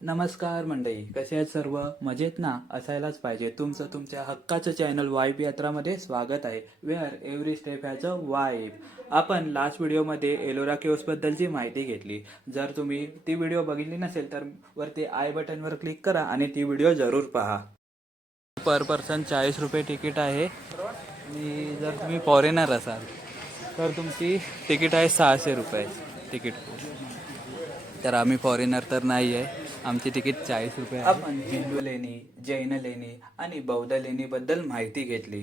नमस्कार मंडळी, कसे आहेत सर्व? मजेत ना? असायलाच पाहिजे. तुमचं तुमच्या हक्काचं चॅनल वाईब यात्रामध्ये स्वागत आहे. Where every step has a vibe. आपण लास्ट व्हिडिओमध्ये एलोरा केव्सबद्दलची माहिती घेतली. जर तुम्ही ती व्हिडिओ बघितली नसेल तर वरती आय बटनवर क्लिक करा आणि ती व्हिडिओ जरूर पहा. पर पर्सन 40 रुपये तिकीट आहे आणि जर तुम्ही फॉरेनर असाल तर तुमची तिकीट आहे 600 रुपये तिकीट. तर आम्ही फॉरेनर तर नाही आहे, आमची तिकीट 40 रुपये. आपण हिंदू लेणी, जैन लेणी आणि बौद्ध लेणीबद्दल माहिती घेतली.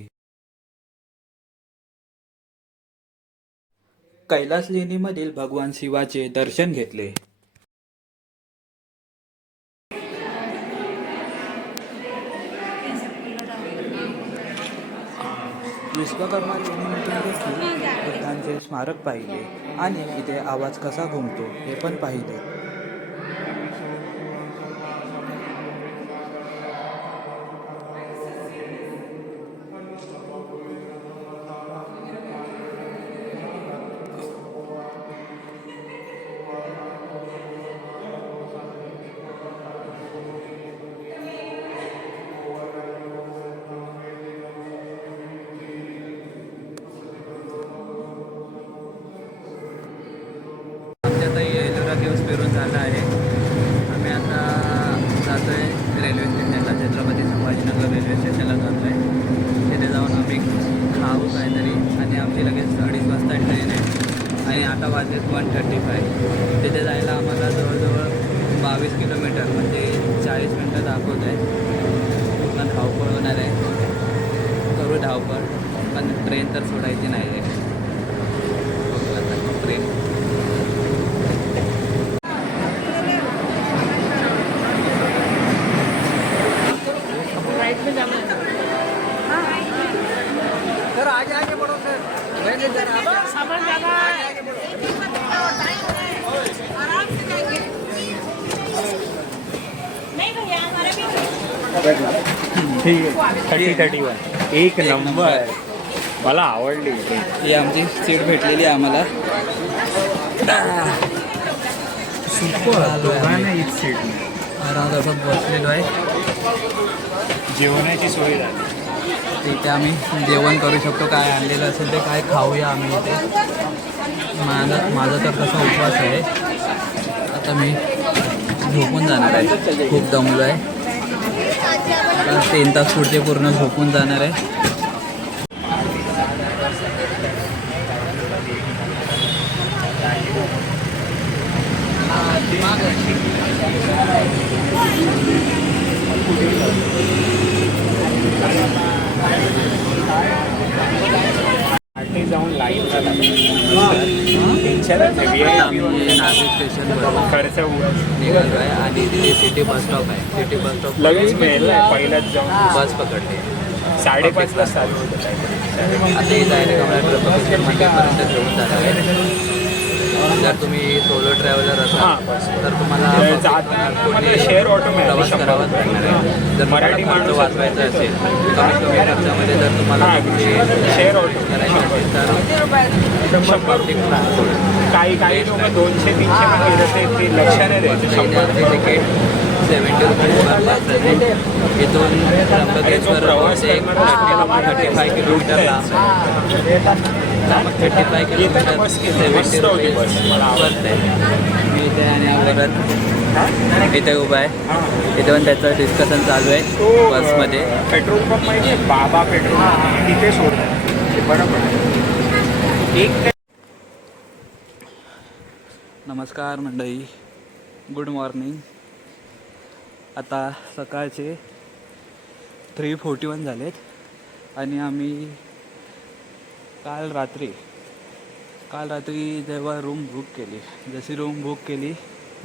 कैलास लेणीमधील भगवान शिवाचे दर्शन घेतले. विश्वकर्मा लेणीमध्ये देखील बुद्धांचे स्मारक पाहिले आणि इथे आवाज कसा घुमतो हे पण पाहिले. आमच्या आता एलोरा केव्स फिरून झाला आहे. आम्ही आता जातो आहे रेल्वे स्टेशनला, छत्रपती संभाजीनगर रेल्वे स्टेशनला जातो आहे. तिथे जाऊन आम्ही खाऊ काहीतरी आणि आमची लगेच 2:30 वाजता ट्रेन आहे आणि आता वाजलेत 1:35. तिथे जायला आम्हाला जवळजवळ 22 किलोमीटर म्हणजे 40 मिनटं दाखवत आहे. पूर्ण धावपळ होणार आहे. करू धावपळ, पण ट्रेन तर सोडायची नाही आहे. बघू आता ट्रेन. सर आगे बढ़ो सर। सामान ज्यादा आराम से जाएंगे। नहीं भैया हमारा भी ठीक आहे 30-31 एक नंबर. मला आवडली ही आमची सीट भेटलेली आहे आम्हाला. सुपर. दोघांना एक सीट आरामात असं बसलेलो आहे. जेवणाची सोय झाली. इथे आम्ही जेवण करू शकतो. काय आणलेलं असेल ते काय खाऊया आम्ही इथे. माझा तर तसा उपवास आहे. आता मी झोपून जाणार आहे. खूप दमलो आहे. 3 तास पुढचे पूर्ण झोपून जाणार आहे. आधी जाऊन लाईनला टेन्शनच नाही. आम्ही नाशिक स्टेशनवर खर्च निघालो आहे आणि तिथे सिटी बस स्टॉप आहे. सिटी बस स्टॉप लगेच मिळेल. पहिलाच जाऊन बस पकडली. 5:30ला चालू होतं. आता हे डायरेक्ट आम्हाला त्र्यंबकेश्वर मंदिरपर्यंत घेऊन जाणार आहे. जर तुम्ही सोलो ट्रॅव्हलर असाल तर तुम्हाला कोणी शेअर ऑटो प्रवास करावाच लागणार आहे. जर मराठी माणसं वाचवायचं असेल कमीत कमी खर्चामध्ये जर तुम्हाला शेअर ऑटो करायचं असेल तर 100 काही लोक 200-300 मध्ये घेतात. ते लक्ष नाही द्यायचं. 100 तिकीट 70 रुपये पर पर्सन आहे. इथून त्र्यंबकेश्वर 35 किलोमीटर लांब आहे. 35 किलोमीटर 70 रुपये बस आहे. मी इथे आणि परत इथे उभा आहे. इथे पण त्याचं डिस्कशन चालू आहे बसमध्ये. पेट्रोल पंप माहिती बाबा पेट्रोल पंप तिथे सोडतात. बरोबर एक. नमस्कार मंडळी, गुड मॉर्निंग. आता सकाळचे 3:41 झालेत आणि आम्ही काल रात्री जेव्हा रूम बुक केली, जशी रूम बुक केली,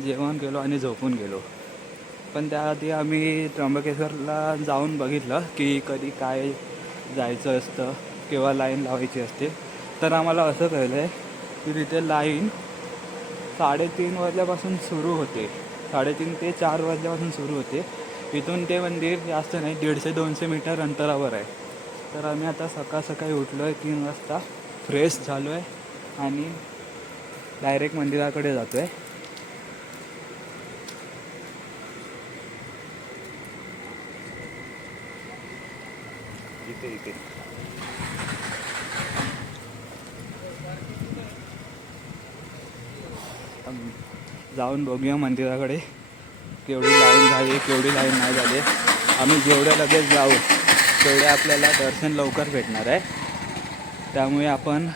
जेवण केलो आणि झोपून गेलो. पण त्याआधी आम्ही त्र्यंबकेश्वरला जाऊन बघितलं की कधी काय जायचं असतं, किंवा लाईन लावायची असते. तर आम्हाला असं कळलं आहे की तिथे लाईन 3:30 वाजल्यापासून सुरू होते. 3:30 ते 4 वाजल्यापासून सुरू होते. इथून ते मंदिर जास्त नाही, 150-200 मीटर अंतरावर आहे. तर आम्ही आता सकाळी उठलो आहे 3 वाजता, फ्रेश झालो आहे आणि डायरेक्ट मंदिराकडे जातो आहे. इथे इथे जाऊन बघूया मंदिराकडे केवढी लाईन झाली केवढी लाईन नाही झाली. आम्ही जेवढ्या लगेच जाऊ तेवढे आपल्याला दर्शन लवकर भेटणार आहे. त्यामुळे आपण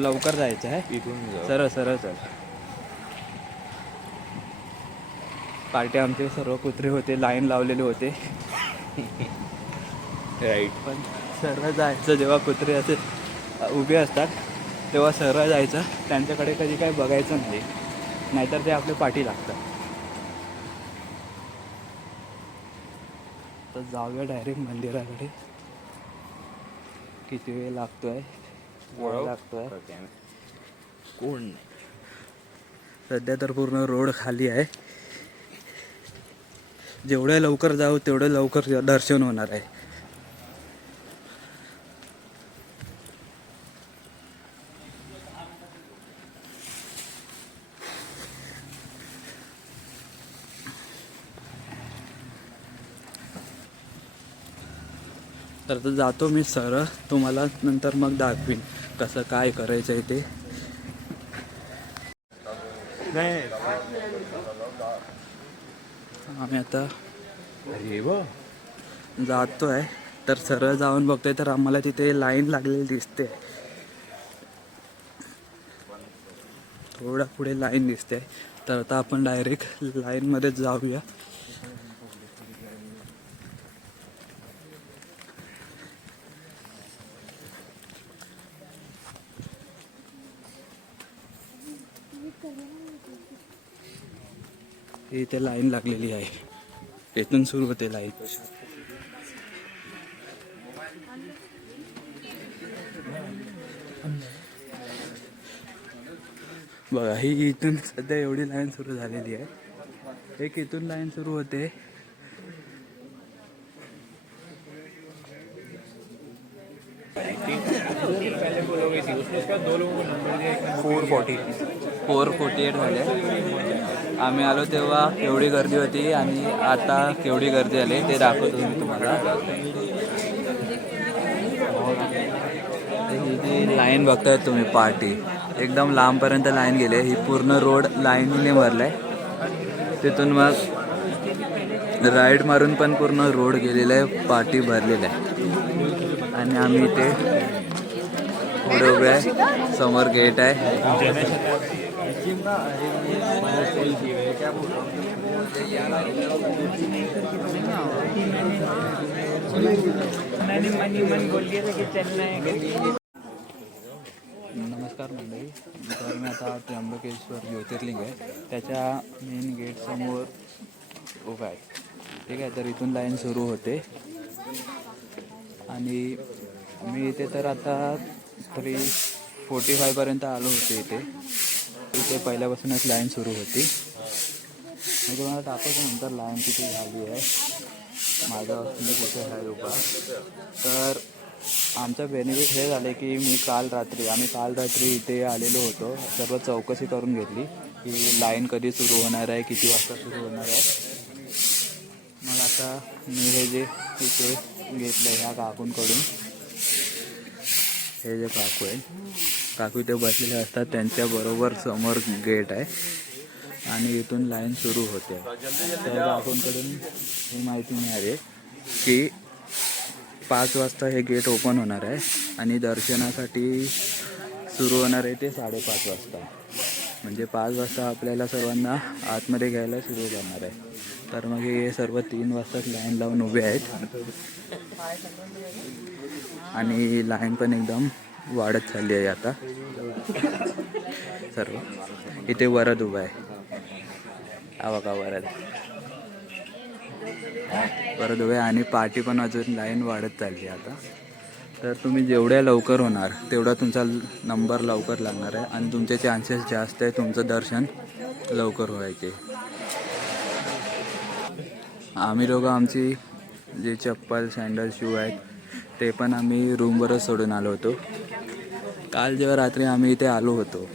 लवकर जायचं आहे. इथून सरळ सरळ चल. पार्टी आमचे सर्व कुत्रे होते लाईन लावलेले होते. राईट. पण सरळ जायचं जेव्हा कुत्रे असे उभे असतात तेव्हा सरळ जायचं. त्यांच्याकडे कधी काही बघायचं नाही नाहीतर ते आपल्या पाठी लागतात. तर जाऊया डायरेक्ट मंदिराकडे. किती वेळ लागतोय लागतोय कोण नाही. सध्या तर पूर्ण रोड खाली आहे. जेवढ्या लवकर जाऊ तेवढं लवकर दर्शन होणार आहे. तर जातो मी सरळ. तुम्हाला नंतर मग दाखवीन कसं काय करायचं आहे ते. आम्ही आता अरे वा. जातो आहे. तर सरळ जाऊन बघतोय तर आम्हाला तिथे लाईन लागलेली दिसते. थोडा पुढे लाईन दिसते. तर आता आपण डायरेक्ट लाईनमध्ये जाऊया. इथे लाईन लागलेली आहे. इथून सुरू होते लाईन. बघा ही इथून सध्या एवढी लाईन सुरू झालेली आहे. एक इथून लाईन सुरू होते. पहले बोलो गई थी उसमें उसका 2 लोगों को नंबर दिया. 448 झाले. आम्ही आलो तेव्हा केवढी गर्दी होती आणि आता केवढी गर्दी आली ते दाखवतो मी तुम्हाला. ही जी लाईन बघताय तुम्ही पार्टी एकदम लांबपर्यंत लाईन गेली. ही पूर्ण रोड लाईनीने भरलाय. तिथून मग राईड मारून पण पूर्ण रोड गेलेला आहे. पार्टी भरलेला आहे. आणि आम्ही इथे पुढे उभे आहे. समोर गेट आहे. नमस्कार मंडळी. तर मी आता त्र्यंबकेश्वर ज्योतिर्लिंग आहे त्याच्या मेन गेट समोर उभा आहे. ठीक आहे. तर इथून लाईन सुरू होते आणि मी इथे तर आता 3:45पर्यंत आलो होते. इथे पहिल्यापासूनच लाईन सुरू होती. मी तुम्हाला दाखवतो नंतर लाईन किती झाली आहे. माझा मी कुठे आहे उभा. तर आमचं बेनिफिट हे झाले की आम्ही काल रात्री इथे आलेलो होतो. सर्व चौकशी करून घेतली की लाईन कधी सुरू होणार आहे किती वाजता सुरू होणार आहे. मग आता मी हे जे इथे घेतलं ह्या काकूंकडून. हे जे काकू आहे काकू इथे बसलेले असतात त्यांच्याबरोबर समोर गेट आहे आणि इथून लाईन सुरू होते. त्या काकूंकडून ही माहिती मिळाली की 5 वाजता हे गेट ओपन होणार आहे आणि दर्शनासाठी सुरू होणार आहे ते 5:30 वाजता. म्हणजे 5 वाजता आपल्याला सर्वांना आतमध्ये घ्यायला सुरू करणार आहे. तर मग हे सर्व 3 वाजताच लाईन लावून उभे आहेत आणि लाईन पण एकदम वाढत चालली आहे आता. सर्व इथे वरद उभा आहे. हा बघा वरद उभा आहे आणि पार्टी पण अजून लाईन वाढत चालली आहे आता. तर तुम्ही जेवढ्या लवकर होणार तेवढा तुमचा नंबर लवकर लागणार आहे आणि तुमचे चान्सेस जास्त आहे तुमचं दर्शन लवकर व्हायचे. आम्ही लोकं आमची जे चप्पल सँडल शू आहेत ते पण आम्ही रूमवरच सोडून आलो होतो. काल जेव्हा रात्री आम्ही इथे आलो होतो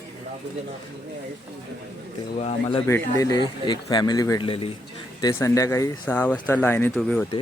तेव्हा आम्हाला भेटलेले एक फॅमिली भेटलेली. ते संध्याकाळी 6 वाजता लाईनीत उभे होते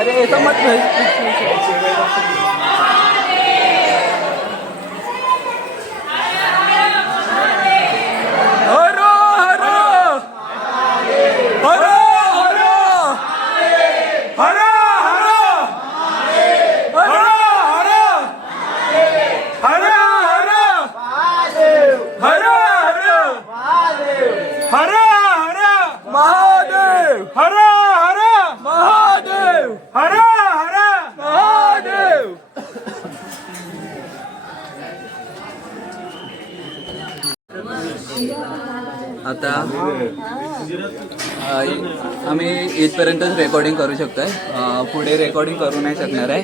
अरे ऐसा मत हरो हरो हरो हरो महादेव हर हर महादेव हर हर महादेव. आता आम्ही इथपर्यंतच रेकॉर्डिंग करू शकतोय. पुढे रेकॉर्डिंग करू नाही शकणार आहे.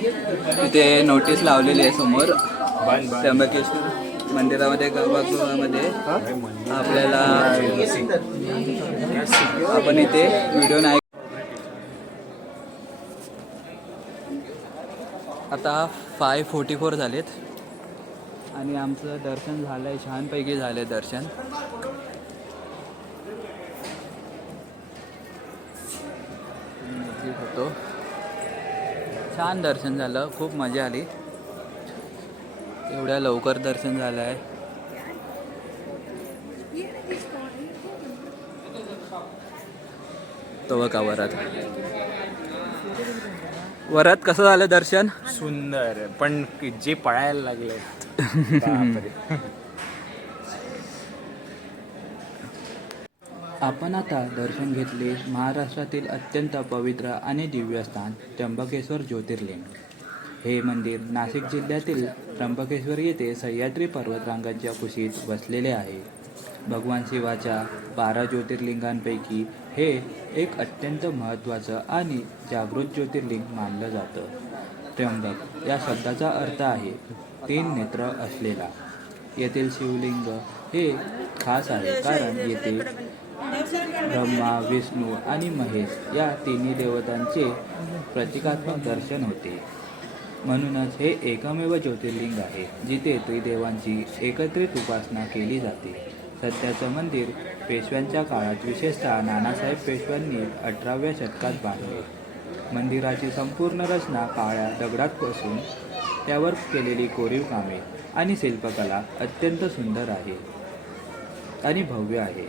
तिथे नोटीस लावलेली आहे समोर त्र्यंबकेश्वर मंदिरामध्ये गर्भगृहामध्ये आपल्याला आपण इथे व्हिडिओ नाही. आता 5:44 झालेत आणि आमचं दर्शन झालं आहे. छानपैकी झालं आहे दर्शन. होतो छान दर्शन झालं. खूप मजा आली. एवढ्या लवकर दर्शन झालं आहे. तो बघा वरात कसं झालं दर्शन. सुंदर, पण जे पळायला लागले आपण आता दर्शन घेतले महाराष्ट्रातील अत्यंत पवित्र आणि दिव्य स्थान त्र्यंबकेश्वर ज्योतिर्लिंग. हे मंदिर नाशिक जिल्ह्यातील त्र्यंबकेश्वर येथे सह्याद्री पर्वतरांगांच्या कुशीत वसलेले आहे. भगवान शिवाच्या 12 ज्योतिर्लिंगांपैकी हे एक अत्यंत महत्त्वाचं आणि जागृत ज्योतिर्लिंग मानलं जातं. त्र्यंबक या शब्दाचा अर्थ आहे 3 नेत्र असलेला. येथील शिवलिंग हे खास आहे कारण येथे ब्रह्मा, विष्णू आणि महेश या तिन्ही देवतांचे प्रतिकात्मक दर्शन होते. म्हणूनच हे एकमेव ज्योतिर्लिंग आहे जिथे त्रिदेवांची एकत्रित उपासना केली जाते. सध्याचं मंदिर पेशव्यांच्या काळात विशेषतः नानासाहेब पेशव्यांनी 18व्या शतकात बांधले. मंदिराची संपूर्ण रचना काळ्या दगडात बसून त्यावर केलेली कोरीव कामे आणि शिल्पकला अत्यंत सुंदर आहे आणि भव्य आहे.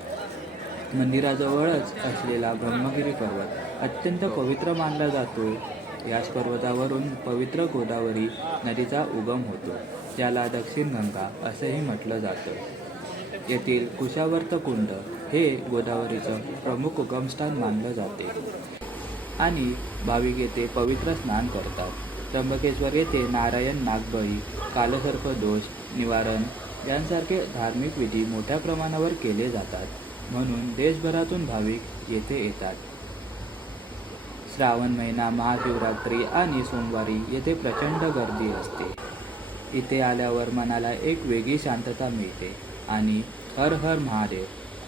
मंदिराजवळच असलेला ब्रह्मगिरी पर्वत अत्यंत पवित्र मानला जातो. याच पर्वतावरून पवित्र गोदावरी नदीचा उगम होतो, ज्याला दक्षिण गंगा असंही म्हटलं जातं. येथील कुशावर्त कुंड हे गोदावरीचं प्रमुख उगमस्थान मानलं जाते आणि भाविक येथे पवित्र स्नान करतात. त्र्यंबकेश्वर येथे नारायण नागबळी, कालसर्प दोष निवारण यांसारखे धार्मिक विधी मोठ्या प्रमाणावर केले जातात. म्हणून देशभरातून भाविक येथे येतात. श्रावण महिना, महाशिवरात्री आणि सोमवारी येथे प्रचंड गर्दी असते. इथे आल्यावर मनाला एक वेगळी शांतता मिळते आणि हर हर महादेव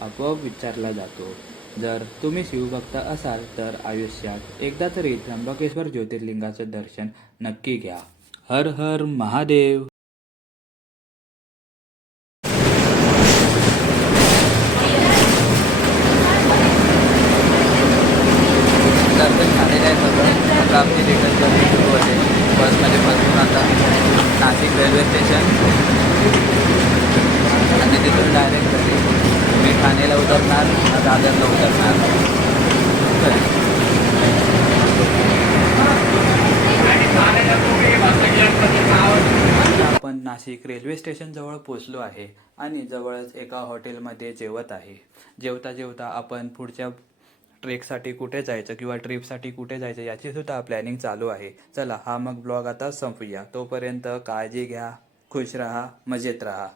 आपोआप विचारला जातो. जर तुम्ही शिवभक्त असाल तर आयुष्यात एकदा तरी त्र्यंबकेश्वर ज्योतिर्लिंगाचं दर्शन नक्की घ्या. हर हर महादेव. दर्शन झालेलं आहे सगळं. आता आमची रिटर्न जर्नी सुरू होते. बसमध्ये बसून आता नाशिक रेल्वे स्टेशन आणि तिथून डायरेक्ट घरी. मी ठाणेला उतरणार, दादरला उतरणार. आपण नाशिक रेल्वे स्टेशन जवळ पोचलो आहे आणि जवळच एका हॉटेलमध्ये जेवत आहे. जेवता जेवता आपण पुढच्या ट्रेकसाठी कुठे जायचं किंवा ट्रिपसाठी कुठे जायचं याची सुद्धा प्लॅनिंग चालू आहे. चला हा मग ब्लॉग आता संपूया. तोपर्यंत काळजी घ्या, खुश राहा, मजेत राहा.